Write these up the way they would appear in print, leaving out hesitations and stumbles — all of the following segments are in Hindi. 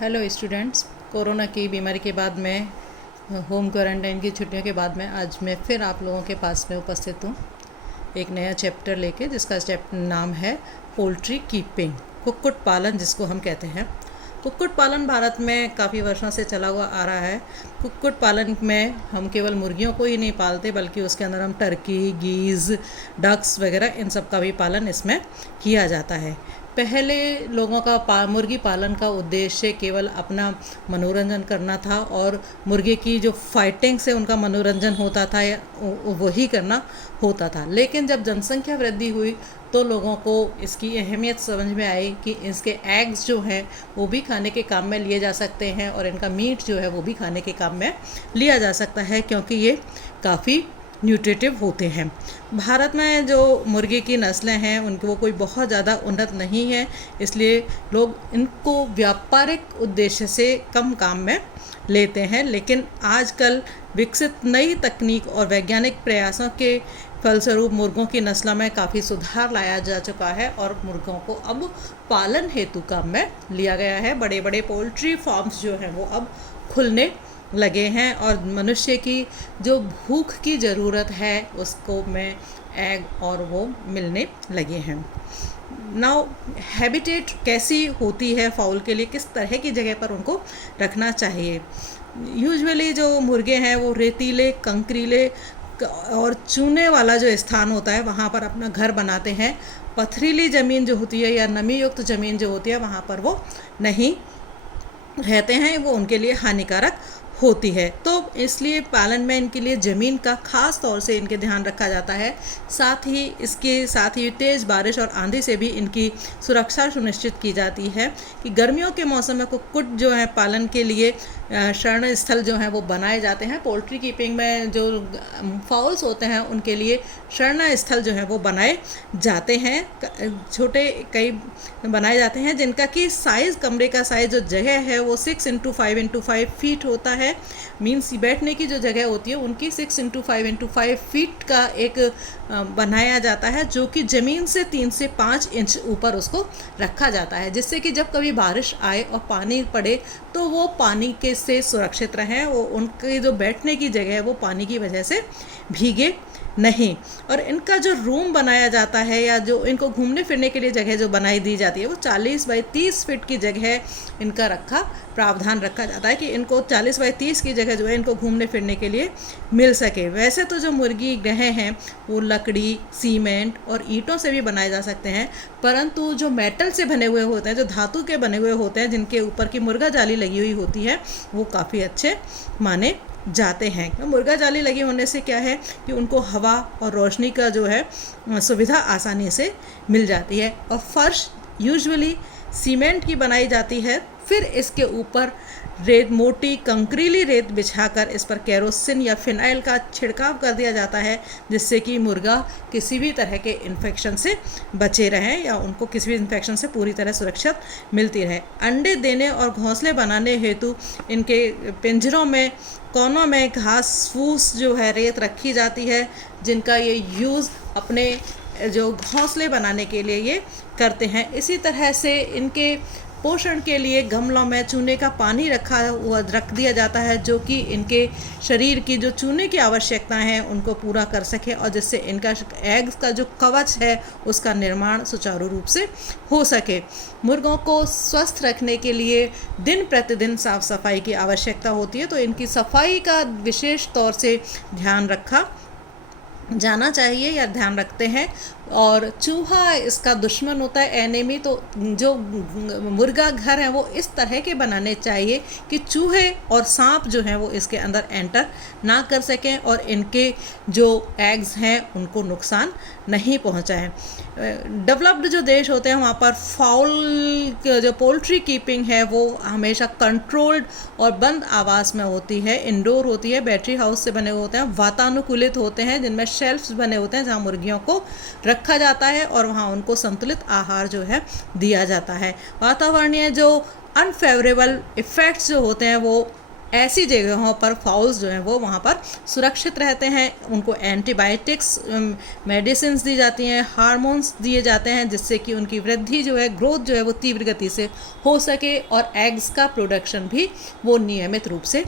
Hello students. कोरोना की बीमारी के बाद में होम क्वारंटाइन की छुट्टियों के बाद में आज मैं फिर आप लोगों के पास में उपस्थित हूँ एक नया चैप्टर लेके, जिसका चैप्टर नाम है पोल्ट्री कीपिंग, कुक्कुट पालन जिसको हम कहते हैं। कुक्कुट पालन भारत में काफ़ी वर्षों से चला हुआ आ रहा है। कुक्कुट पालन में हम केवल मुर्गियों को ही नहीं पालते, बल्कि उसके अंदर हम टर्की, गीज़, डक्स वगैरह इन सब का भी पालन इसमें किया जाता है। पहले लोगों का मुर्गी पालन का उद्देश्य केवल अपना मनोरंजन करना था और मुर्गे की जो फाइटिंग से उनका मनोरंजन होता था या वही करना होता था। लेकिन जब जनसंख्या वृद्धि हुई तो लोगों को इसकी अहमियत समझ में आई कि इसके एग्स जो हैं वो भी खाने के काम में लिए जा सकते हैं और इनका मीट जो है वो भी खाने के काम में लिया जा सकता है, क्योंकि ये काफ़ी न्यूट्रिटिव होते हैं। भारत में जो मुर्गी की नस्लें हैं उनको वो कोई बहुत ज़्यादा उन्नत नहीं है, इसलिए लोग इनको व्यापारिक उद्देश्य से कम काम में लेते हैं। लेकिन आजकल विकसित नई तकनीक और वैज्ञानिक प्रयासों के फलस्वरूप मुर्गों की नस्ल में काफ़ी सुधार लाया जा चुका है और मुर्गों को अब पालन हेतु काम में लिया गया है। बड़े बड़े पोल्ट्री फार्म्स जो हैं वो अब खुलने लगे हैं और मनुष्य की जो भूख की ज़रूरत है उसको में एग और वो मिलने लगे हैं। नाउ हैबिटेट कैसी होती है फाउल के लिए, किस तरह की जगह पर उनको रखना चाहिए। यूजुअली जो मुर्गे हैं वो रेतीले, कंकरीले और चूने वाला जो स्थान होता है वहाँ पर अपना घर बनाते हैं। पथरीली ज़मीन जो होती है या नमी युक्त ज़मीन जो होती है वहाँ पर वो नहीं रहते हैं, वो उनके लिए हानिकारक होती है। तो इसलिए पालन में इनके लिए ज़मीन का ख़ास तौर से इनके ध्यान रखा जाता है। इसके साथ ही तेज़ बारिश और आंधी से भी इनकी सुरक्षा सुनिश्चित की जाती है। कि गर्मियों के मौसम में कुक्कुट जो है पालन के लिए शरण स्थल जो हैं वो बनाए जाते हैं। पोल्ट्री कीपिंग में जो फाउल्स होते हैं उनके लिए शरण स्थल जो है वो बनाए जाते हैं। छोटे कई बनाए जाते हैं जिनका कि साइज़, कमरे का साइज़ जो जगह है वो 6x5x5 फीट होता है। मीन्स बैठने की जो जगह होती है उनकी 6x5x5 फीट का एक बनाया जाता है, जो कि ज़मीन से 3 से 5 इंच ऊपर उसको रखा जाता है, जिससे कि जब कभी बारिश आए और पानी पड़े तो वो पानी के से सुरक्षित रहें। वो उनकी जो बैठने की जगह है वो पानी की वजह से भीगे नहीं। और इनका जो रूम बनाया जाता है या जो इनको घूमने फिरने के लिए जगह जो बनाई दी जाती है वो 40x30 फीट की जगह इनका प्रावधान रखा जाता है कि इनको 40x30 की जगह जो है इनको घूमने फिरने के लिए मिल सके। वैसे तो जो मुर्गी गृह हैं वो लकड़ी, सीमेंट और ईंटों से भी बनाए जा सकते हैं, परंतु जो मेटल से बने हुए होते हैं, जो धातु के बने हुए होते हैं, जिनके ऊपर की मुर्गा जाली लगी हुई होती है, वो काफ़ी अच्छे माने जाते हैं। तो मुर्गा जाली लगी होने से क्या है कि उनको हवा और रोशनी का जो है सुविधा आसानी से मिल जाती है। और फर्श यूजुअली सीमेंट की बनाई जाती है, फिर इसके ऊपर मोटी कंकरीली रेत बिछाकर इस पर केरोसिन या फिनाइल का छिड़काव कर दिया जाता है, जिससे कि मुर्गा किसी भी तरह के इन्फेक्शन से बचे रहें या उनको किसी भी इन्फेक्शन से पूरी तरह सुरक्षित मिलती रहे। अंडे देने और घोंसले बनाने हेतु इनके पिंजरों में कोनों में घास फूस जो है रेत रखी जाती है, जिनका ये यूज़ अपने जो घोंसले बनाने के लिए ये करते हैं। इसी तरह से इनके पोषण के लिए गमलों में चूने का पानी रख दिया जाता है, जो कि इनके शरीर की जो चूने की आवश्यकता है उनको पूरा कर सके और जिससे इनका एग्स का जो कवच है उसका निर्माण सुचारू रूप से हो सके। मुर्गों को स्वस्थ रखने के लिए दिन प्रतिदिन साफ सफाई की आवश्यकता होती है, तो इनकी सफाई का विशेष तौर से ध्यान रखा जाना चाहिए या ध्यान रखते हैं। और चूहा इसका दुश्मन होता है, एनिमी। तो जो मुर्गा घर है वो इस तरह के बनाने चाहिए कि चूहे और सांप जो हैं वो इसके अंदर एंटर ना कर सकें और इनके जो एग्स हैं उनको नुकसान नहीं पहुंचाएं। डेवलप्ड जो देश होते हैं वहाँ पर फाउल जो पोल्ट्री कीपिंग है वो हमेशा कंट्रोल्ड और बंद आवास में होती है, इंडोर होती है, बैटरी हाउस से बने होते हैं, वातानुकूलित होते हैं, जिनमें शेल्फ्स बने होते हैं जहाँ मुर्गियों को रखा जाता है और वहाँ उनको संतुलित आहार जो है दिया जाता है। वातावरणीय जो अनफेवरेबल इफ़ेक्ट्स जो होते हैं वो ऐसी जगहों पर फाउल्स जो हैं वो वहाँ पर सुरक्षित रहते हैं। उनको एंटीबायोटिक्स मेडिसिन दी जाती हैं, हार्मोन्स दिए जाते हैं, जिससे कि उनकी वृद्धि जो है, ग्रोथ जो है वो तीव्र गति से हो सके और एग्स का प्रोडक्शन भी वो नियमित रूप से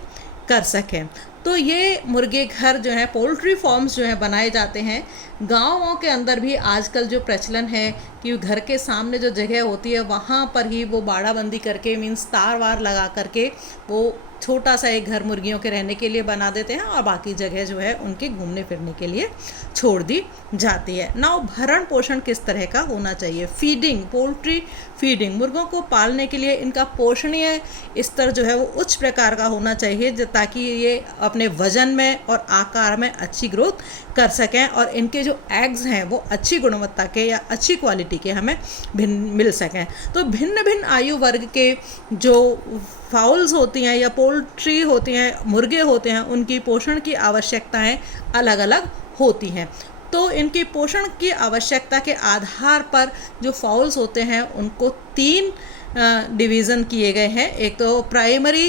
कर सकें। तो ये मुर्गे घर जो हैं, पोल्ट्री फार्म्स जो हैं बनाए जाते हैं। गाँवों के अंदर भी आजकल जो प्रचलन है कि घर के सामने जो जगह होती है वहाँ पर ही वो बाड़ाबंदी करके, मीन्स तार वार लगा करके वो छोटा सा एक घर मुर्गियों के रहने के लिए बना देते हैं और बाकी जगह जो है उनके घूमने फिरने के लिए छोड़ दी जाती है। नाउ भरण पोषण किस तरह का होना चाहिए? फीडिंग, पोल्ट्री फीडिंग, मुर्गों को पालने के लिए इनका पोषणीय स्तर जो है वो उच्च प्रकार का होना चाहिए, ताकि ये अपने वजन में और आकार में अच्छी ग्रोथ कर सकें और इनके जो एग्स हैं वो अच्छी गुणवत्ता के या अच्छी क्वालिटी के हमें मिल सकें। तो भिन्न भिन्न आयु वर्ग के जो फाउल्स होती हैं या पोल्ट्री होती हैं, मुर्गे होते हैं, उनकी पोषण की आवश्यकताएं अलग अलग होती हैं। तो इनकी पोषण की आवश्यकता के आधार पर जो फाउल्स होते हैं उनको 3 डिवीज़न किए गए हैं। एक तो प्राइमरी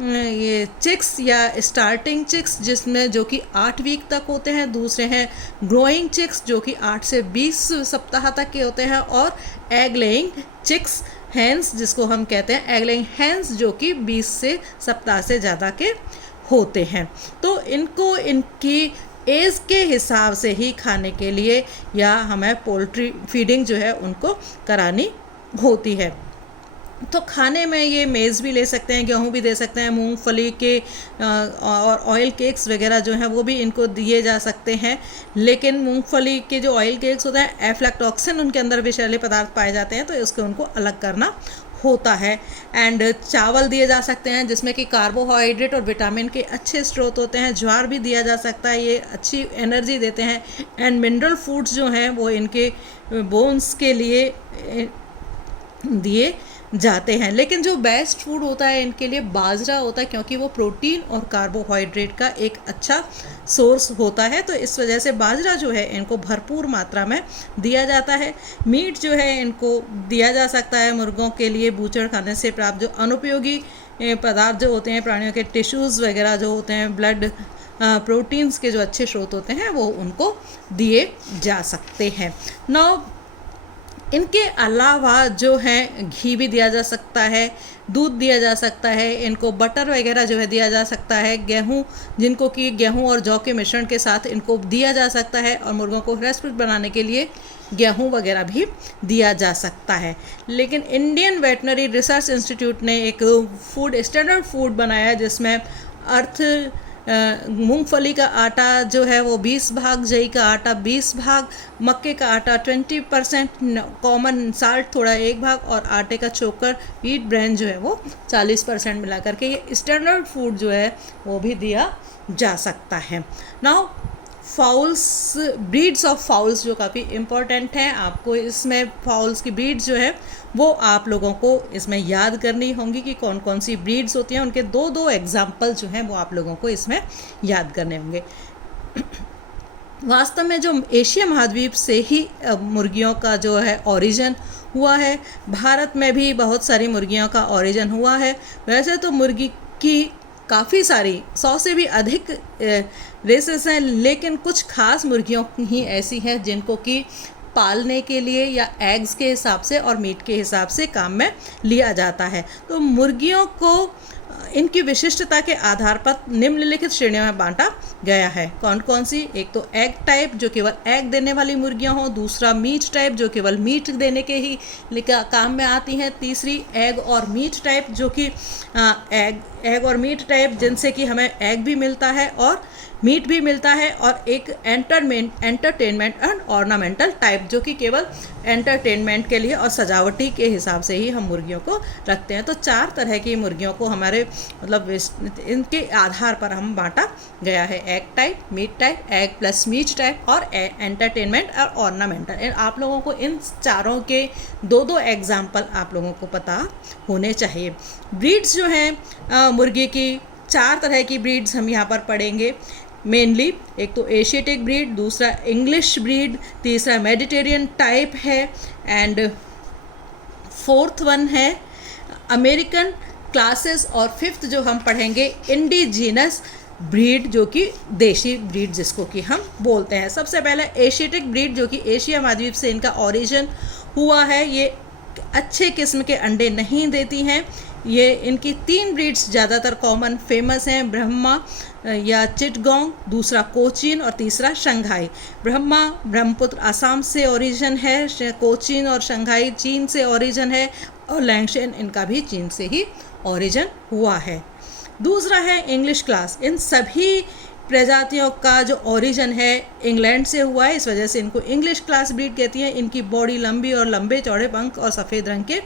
ये चिक्स या स्टार्टिंग चिक्स, जिसमें जो कि 8 वीक तक होते हैं। दूसरे हैं ग्रोइंग चिक्स, जो कि 8 से 20 सप्ताह तक के होते हैं। और एग लेइंग चिक्स हैंस, जिसको हम कहते हैं एग लेइंग हैंस, जो कि 20 से सप्ताह से ज़्यादा के होते हैं। तो इनको इनकी एज के हिसाब से ही खाने के लिए या हमें पोल्ट्री फीडिंग जो है उनको करानी होती है। तो खाने में ये मेज़ भी ले सकते हैं, गेहूँ भी दे सकते हैं, मूंगफली के और ऑयल केक्स वगैरह जो हैं वो भी इनको दिए जा सकते हैं। लेकिन मूंगफली के जो ऑयल केक्स होते हैं, एफ्लैटॉक्सिन उनके अंदर विषैले पदार्थ पाए जाते हैं, तो इसको उनको अलग करना होता है। एंड चावल दिए जा सकते हैं जिसमें कि कार्बोहाइड्रेट और विटामिन के अच्छे स्रोत होते हैं। ज्वार भी दिया जा सकता है, ये अच्छी एनर्जी देते हैं। एंड मिनरल फूड्स जो हैं वो इनके बोन्स के लिए दिए जाते हैं। लेकिन जो बेस्ट फूड होता है इनके लिए बाजरा होता है, क्योंकि वो प्रोटीन और कार्बोहाइड्रेट का एक अच्छा सोर्स होता है। तो इस वजह से बाजरा जो है इनको भरपूर मात्रा में दिया जाता है। मीट जो है इनको दिया जा सकता है मुर्गों के लिए। बूचड़ खाने से प्राप्त जो अनुपयोगी पदार्थ जो होते हैं, प्राणियों के टिश्यूज़ वगैरह जो होते हैं, ब्लड प्रोटीन्स के जो अच्छे स्रोत होते हैं, वो उनको दिए जा सकते हैं। नाउ इनके अलावा जो है घी भी दिया जा सकता है, दूध दिया जा सकता है, इनको बटर वगैरह जो है दिया जा सकता है। गेहूँ, जिनको कि गेहूँ और जौ के मिश्रण के साथ इनको दिया जा सकता है। और मुर्गों को हृष्ट बनाने के लिए गेहूँ वगैरह भी दिया जा सकता है। लेकिन इंडियन वेटनरी रिसर्च इंस्टीट्यूट ने एक फूड स्टैंडर्ड फूड बनाया है, जिसमें अर्थ मूंगफली का आटा जो है वो 20 भाग, जई का आटा 20 भाग, मक्के का आटा 20%, कॉमन साल्ट थोड़ा 1 भाग और आटे का चोकर व्हीट ब्रेन जो है वो 40% मिला करके ये स्टैंडर्ड फूड जो है वो भी दिया जा सकता है। Now fowls, breeds of fowls जो काफ़ी इम्पॉर्टेंट हैं। आपको इसमें फाउल्स की ब्रीड्स जो है वो आप लोगों को इसमें याद करनी होंगी कि कौन कौन सी ब्रीड्स होती हैं। उनके 2 एग्जाम्पल जो हैं वो आप लोगों को इसमें याद करने होंगे। वास्तव में जो एशिया महाद्वीप से ही मुर्गियों का जो है ओरिजिन हुआ है। भारत में भी बहुत सारी मुर्गियों का ओरिजिन हुआ है। वैसे तो मुर्गी की काफ़ी सारी 100 से भी अधिक रेसेस हैं, लेकिन कुछ खास मुर्गियों ही ऐसी हैं जिनको कि पालने के लिए या एग्स के हिसाब से और मीट के हिसाब से काम में लिया जाता है। तो मुर्गियों को इनकी विशिष्टता के आधार पर निम्नलिखित श्रेणियों में बांटा गया है। कौन कौन सी? एक तो एग टाइप जो केवल एग देने वाली मुर्गियां हों। दूसरा मीट टाइप जो केवल मीट देने के ही काम में आती हैं। तीसरी एग और मीट टाइप जो कि एग और मीट टाइप जिनसे कि हमें एग भी मिलता है और मीट भी मिलता है। और एक एंटरटेनमेंट एंड ऑर्नामेंटल टाइप जो कि केवल एंटरटेनमेंट के लिए और सजावटी के हिसाब से ही हम मुर्गियों को रखते हैं। तो 4 तरह की मुर्गियों को हमारे मतलब इनके आधार पर हम बांटा गया है। Egg type, meat type, egg plus meat type और एंटरटेनमेंट और ऑर्नामेंटल। आप लोगों को इन चारों के 2 एग्जाम्पल आप लोगों को पता होने चाहिए। ब्रीड्स जो हैं मुर्गी की 4 तरह की ब्रीड्स हम यहाँ पर पढ़ेंगे मेनली। एक तो एशियाटिक ब्रीड, दूसरा इंग्लिश ब्रीड, तीसरा मेडिटेरियन टाइप है एंड 4th वन है अमेरिकन क्लासेस और फिफ्थ जो हम पढ़ेंगे इंडिजीनस ब्रीड, जो कि देशी ब्रीड जिसको कि हम बोलते हैं। सबसे पहले एशियाटिक ब्रीड, जो कि एशिया महाद्वीप से इनका ओरिजिन हुआ है। ये अच्छे किस्म के अंडे नहीं देती हैं। ये इनकी 3 ब्रीड्स ज़्यादातर कॉमन फेमस हैं, ब्रह्मा या चिटगोंग, दूसरा कोचीन और तीसरा शंघाई। ब्रह्मा ब्रह्मपुत्र आसाम से ओरिजिन है, कोचीन और शंघाई चीन से ओरिजिन है, और लैंगशेन इनका भी चीन से ही ओरिजिन हुआ है। दूसरा है इंग्लिश क्लास। इन सभी प्रजातियों का जो ओरिजिन है इंग्लैंड से हुआ है, इस वजह से इनको इंग्लिश क्लास ब्रीड कहती हैं। इनकी बॉडी लंबी और लंबे चौड़े पंख और सफ़ेद रंग के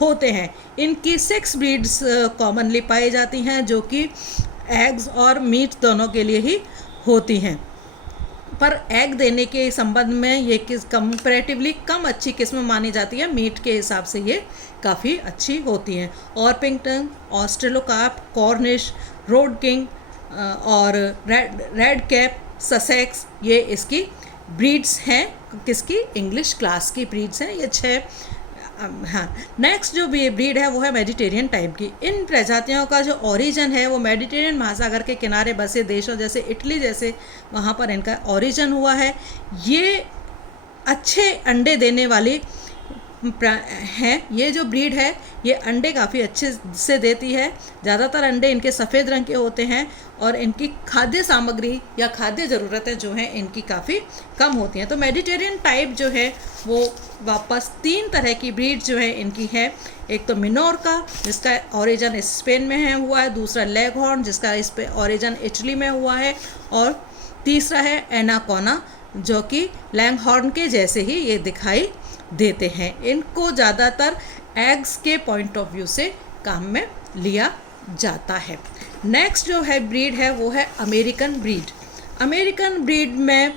होते हैं। इनकी 6 ब्रीड्स कॉमनली पाई जाती हैं, जो कि एग्स और मीट दोनों के लिए ही होती हैं। पर एग देने के संबंध में ये कंपैरेटिवली कम अच्छी किस्म मानी जाती है। मीट के हिसाब से ये काफ़ी अच्छी होती हैं। ऑर्पिंगटन, ऑस्ट्रेलोकार्प, कॉर्निश, रोड किंग और रेड कैप, ससेक्स, ये इसकी ब्रीड्स हैं। किसकी? इंग्लिश क्लास की ब्रीड्स हैं ये 6। हाँ, नेक्स्ट जो ब्रीड है वो है मेडिटेरियन टाइप की। इन प्रजातियों का जो ओरिजिन है वो मेडिटेरियन महासागर के किनारे बसे देशों जैसे इटली जैसे वहाँ पर इनका ओरिजिन हुआ है। ये अच्छे अंडे देने वाली हैं। ये जो ब्रीड है ये अंडे काफ़ी अच्छे से देती है। ज़्यादातर अंडे इनके सफ़ेद रंग के होते हैं और इनकी खाद्य सामग्री या खाद्य ज़रूरतें जो हैं इनकी काफ़ी कम होती हैं। तो मेडिटेरियन टाइप जो है वो वापस 3 तरह की ब्रीड जो है इनकी है। एक तो मिनोरका, जिसका ओरिजिन स्पेन में है हुआ है, दूसरा लेगहॉर्न, जिसका इस पे ओरिजिन इटली में हुआ है, और तीसरा है एनाकोना, जो कि लैंगहॉर्न के जैसे ही ये दिखाई देते हैं। इनको ज़्यादातर एग्स के पॉइंट ऑफ व्यू से काम में लिया जाता है। नेक्स्ट जो है ब्रीड है वो है अमेरिकन ब्रीड। अमेरिकन ब्रीड में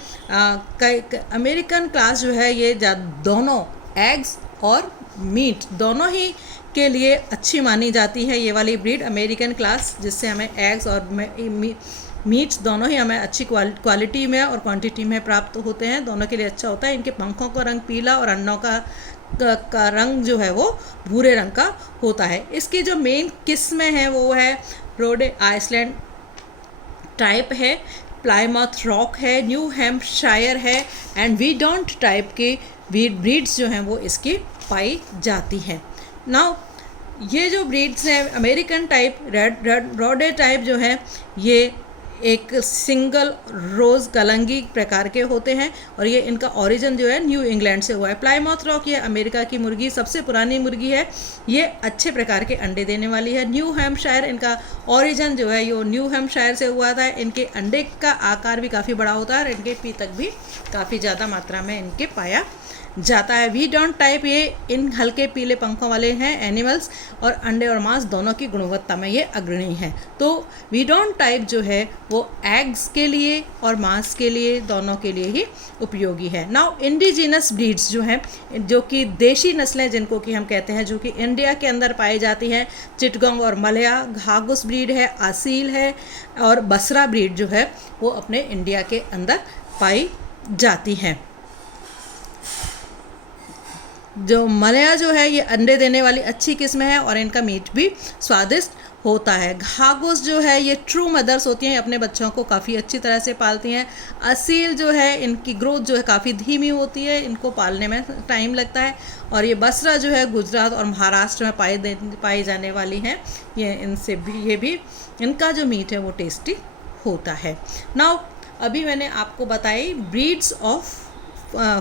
अमेरिकन क्लास जो है ये दोनों एग्स और मीट दोनों ही के लिए अच्छी मानी जाती है। ये वाली ब्रीड अमेरिकन क्लास, जिससे हमें एग्स और मीट्स दोनों ही हमें अच्छी क्वालिटी में और क्वांटिटी में प्राप्त होते हैं। दोनों के लिए अच्छा होता है। इनके पंखों का रंग पीला और अन्नों का रंग जो है वो भूरे रंग का होता है। इसकी जो मेन किस्में हैं वो है रोडे आइसलैंड टाइप है, प्लायमाउथ रॉक है, न्यू हैम्पशायर है, एंड वीडॉन्ट टाइप की ब्रीड्स जो हैं वो इसकी पाई जाती हैं। नाउ ये जो ब्रीड्स हैं अमेरिकन टाइप, रोडे टाइप जो है ये एक सिंगल रोज़ कलंगी प्रकार के होते हैं और ये इनका ओरिजिन जो है न्यू इंग्लैंड से हुआ है। प्लायमाउथ रॉक ये अमेरिका की मुर्गी सबसे पुरानी मुर्गी है। ये अच्छे प्रकार के अंडे देने वाली है। न्यू हैम्पशायर इनका ओरिजिन जो है ये न्यू हैम्पशायर से हुआ था। इनके अंडे का आकार भी काफ़ी बड़ा होता है और इनके पीतक भी काफ़ी ज़्यादा मात्रा में इनके पाया जाता है। वीडॉन्ट टाइप ये इन हल्के पीले पंखों वाले हैं एनिमल्स और अंडे और मांस दोनों की गुणवत्ता में ये अग्रणी हैं। तो वीडॉन्ट टाइप जो है वो एग्स के लिए और मांस के लिए दोनों के लिए ही उपयोगी है। नाउ इंडिजिनस ब्रीड्स जो हैं, जो कि देशी नस्लें जिनको कि हम कहते हैं, जो कि इंडिया के अंदर पाई जाती हैं, चिटगोंग और मलया, घाघुस ब्रीड है, असील है और बसरा ब्रीड जो है वो अपने इंडिया के अंदर पाई जाती हैं। जो मलया जो है ये अंडे देने वाली अच्छी किस्म है और इनका मीट भी स्वादिष्ट होता है। घाघुस जो है ये ट्रू मदर्स होती हैं, अपने बच्चों को काफ़ी अच्छी तरह से पालती हैं। असील जो है इनकी ग्रोथ जो है काफ़ी धीमी होती है, इनको पालने में टाइम लगता है। और ये बसरा जो है गुजरात और महाराष्ट्र में पाई जाने वाली हैं। ये भी इनका जो मीट है वो टेस्टी होता है। नाउ अभी मैंने आपको बताई ब्रीड्स ऑफ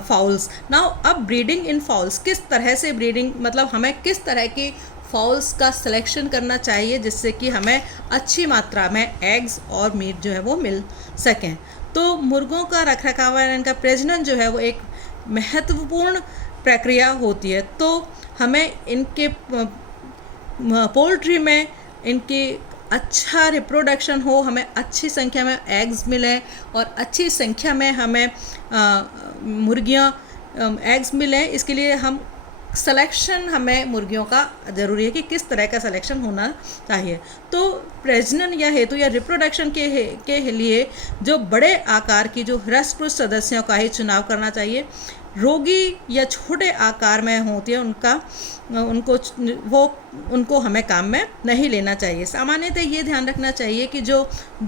फाउल्स। नाउ अब ब्रीडिंग इन फाउल्स, किस तरह से ब्रीडिंग मतलब हमें किस तरह की फाउल्स का सिलेक्शन करना चाहिए जिससे कि हमें अच्छी मात्रा में एग्स और मीट जो है वो मिल सकें। तो मुर्गों का रखरखाव और इनका प्रजनन जो है वो एक महत्वपूर्ण प्रक्रिया होती है। तो हमें इनके पोल्ट्री में इनकी अच्छा रिप्रोडक्शन हो, हमें अच्छी संख्या में एग्स मिलें और अच्छी संख्या में हमें मुर्गियां एग्स मिलें। इसके लिए हम सिलेक्शन हमें मुर्गियों का ज़रूरी है कि किस तरह का सिलेक्शन होना चाहिए। तो प्रजनन या हेतु या रिप्रोडक्शन के लिए जो बड़े आकार की जो हृष्टपुष्ट सदस्यों का ही चुनाव करना चाहिए। रोगी या छोटे आकार में होती है उनको हमें काम में नहीं लेना चाहिए। सामान्यतः ये ध्यान रखना चाहिए कि जो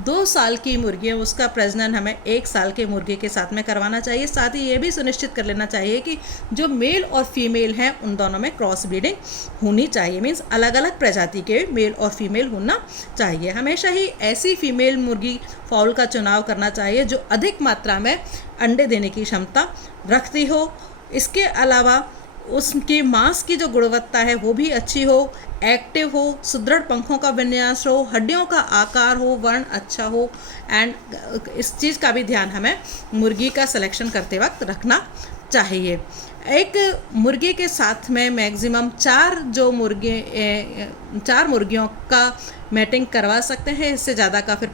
2 साल की मुर्गी है उसका प्रजनन हमें 1 साल के मुर्गे के साथ में करवाना चाहिए। साथ ही ये भी सुनिश्चित कर लेना चाहिए कि जो मेल और फीमेल हैं उन दोनों में क्रॉस ब्रीडिंग होनी चाहिए, मीन्स अलग अलग प्रजाति के मेल और फीमेल होना चाहिए। हमेशा ही ऐसी फीमेल मुर्गी फाउल का चुनाव करना चाहिए जो अधिक मात्रा में अंडे देने की क्षमता रखती हो। इसके अलावा उसकी मांस की जो गुणवत्ता है वो भी अच्छी हो, एक्टिव हो, सुदृढ़ पंखों का विन्यास हो, हड्डियों का आकार हो, वर्ण अच्छा हो। एंड इस चीज़ का भी ध्यान हमें मुर्गी का सिलेक्शन करते वक्त रखना चाहिए। एक मुर्गी के साथ में मैक्सिमम 4 मुर्गियों का मैटिंग करवा सकते हैं। इससे ज़्यादा का फिर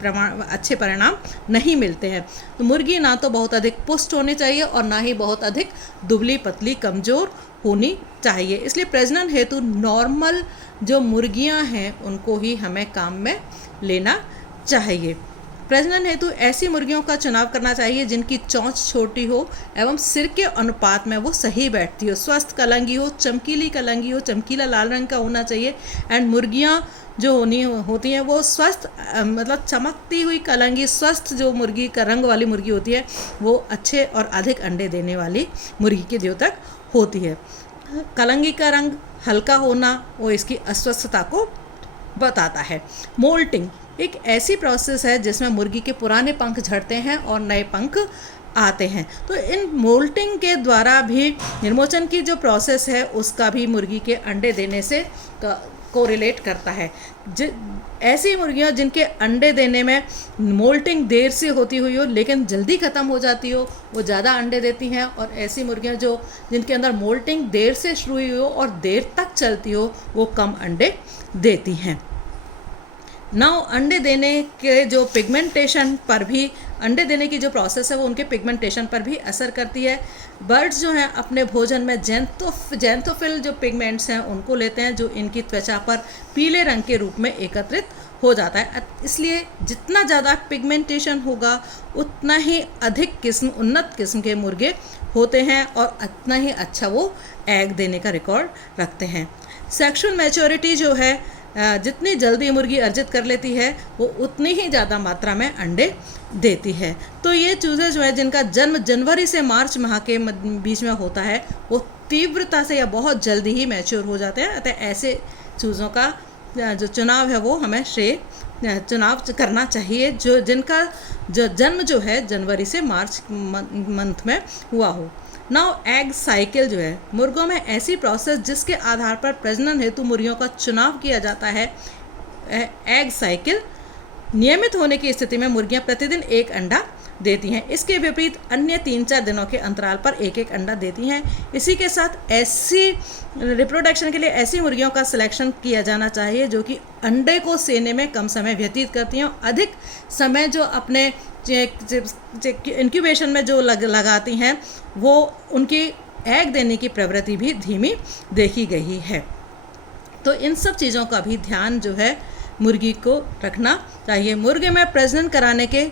अच्छे परिणाम नहीं मिलते हैं। तो मुर्गी ना तो बहुत अधिक पुष्ट होनी चाहिए और ना ही बहुत अधिक दुबली पतली कमज़ोर होनी चाहिए। इसलिए प्रजनन हेतु नॉर्मल जो मुर्गियां हैं उनको ही हमें काम में लेना चाहिए। प्रजनन हेतु ऐसी मुर्गियों का चुनाव करना चाहिए जिनकी चोंच छोटी हो एवं सिर के अनुपात में वो सही बैठती हो, स्वस्थ कलंगी हो, चमकीली कलंगी हो, चमकीला लाल रंग का होना चाहिए। एंड मुर्गियां जो होती हैं वो स्वस्थ मतलब चमकती हुई कलंगी, स्वस्थ जो मुर्गी का रंग वाली मुर्गी होती है वो अच्छे और अधिक अंडे देने वाली मुर्गी के द्योतक होती है। कलंगी का रंग हल्का होना वो इसकी अस्वस्थता को बताता है। मोल्टिंग एक ऐसी प्रोसेस है जिसमें मुर्गी के पुराने पंख झड़ते हैं और नए पंख आते हैं। तो इन मोल्टिंग के द्वारा भी निर्मोचन की जो प्रोसेस है उसका भी मुर्गी के अंडे देने से कोरिलेट करता है। ऐसी मुर्गियां जिनके अंडे देने में मोल्टिंग देर से होती हुई हो लेकिन जल्दी ख़त्म हो जाती हो वो ज़्यादा अंडे देती हैं, और ऐसी मुर्गियां जिनके अंदर मोल्टिंग देर से शुरू हुई हो और देर तक चलती हो वो कम अंडे देती हैं। अंडे देने के जो पिगमेंटेशन पर भी, अंडे देने की जो प्रोसेस है वो उनके पिगमेंटेशन पर भी असर करती है। बर्ड्स जो हैं अपने भोजन में जैंथोफिल जो पिगमेंट्स हैं उनको लेते हैं जो इनकी त्वचा पर पीले रंग के रूप में एकत्रित हो जाता है। इसलिए जितना ज़्यादा पिगमेंटेशन होगा उतना ही अधिक उन्नत किस्म के मुर्गे होते हैं और उतना ही अच्छा वो एग देने का रिकॉर्ड रखते हैं। सेक्सुअल मैच्योरिटी जो है जितनी जल्दी मुर्गी अर्जित कर लेती है वो उतनी ही ज़्यादा मात्रा में अंडे देती है। तो ये चूज़े जो है जिनका जन्म जनवरी से मार्च माह के बीच में होता है वो तीव्रता से या बहुत जल्दी ही मैच्योर हो जाते हैं। अतः ऐसे चूज़ों का जो चुनाव है वो हमें चुनाव करना चाहिए जिनका जो जन्म जो है जनवरी से मार्च मंथ में हुआ हो। एग साइकिल जो है मुर्गों में ऐसी प्रोसेस जिसके आधार पर प्रजनन हेतु मुर्गियों का चुनाव किया जाता है। एग साइकिल नियमित होने की स्थिति में मुर्गियां प्रतिदिन 1 अंडा देती हैं। इसके विपरीत अन्य 3-4 दिनों के अंतराल पर 1-1 अंडा देती हैं। इसी के साथ ऐसी रिप्रोडक्शन के लिए ऐसी मुर्गियों का सिलेक्शन किया जाना चाहिए जो कि अंडे को सेने में कम समय व्यतीत करती हैं। अधिक समय जो अपने इंक्यूबेशन में जो लगाती हैं वो उनकी एग देने की प्रवृत्ति भी धीमी देखी गई है। तो इन सब चीज़ों का भी ध्यान जो है मुर्गी को रखना चाहिए। मुर्गे में प्रजनन कराने के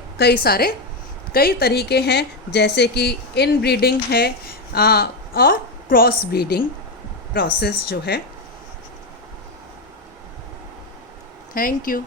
कई तरीके हैं जैसे कि इनब्रीडिंग है और क्रॉस ब्रीडिंग प्रोसेस जो है। Thank you.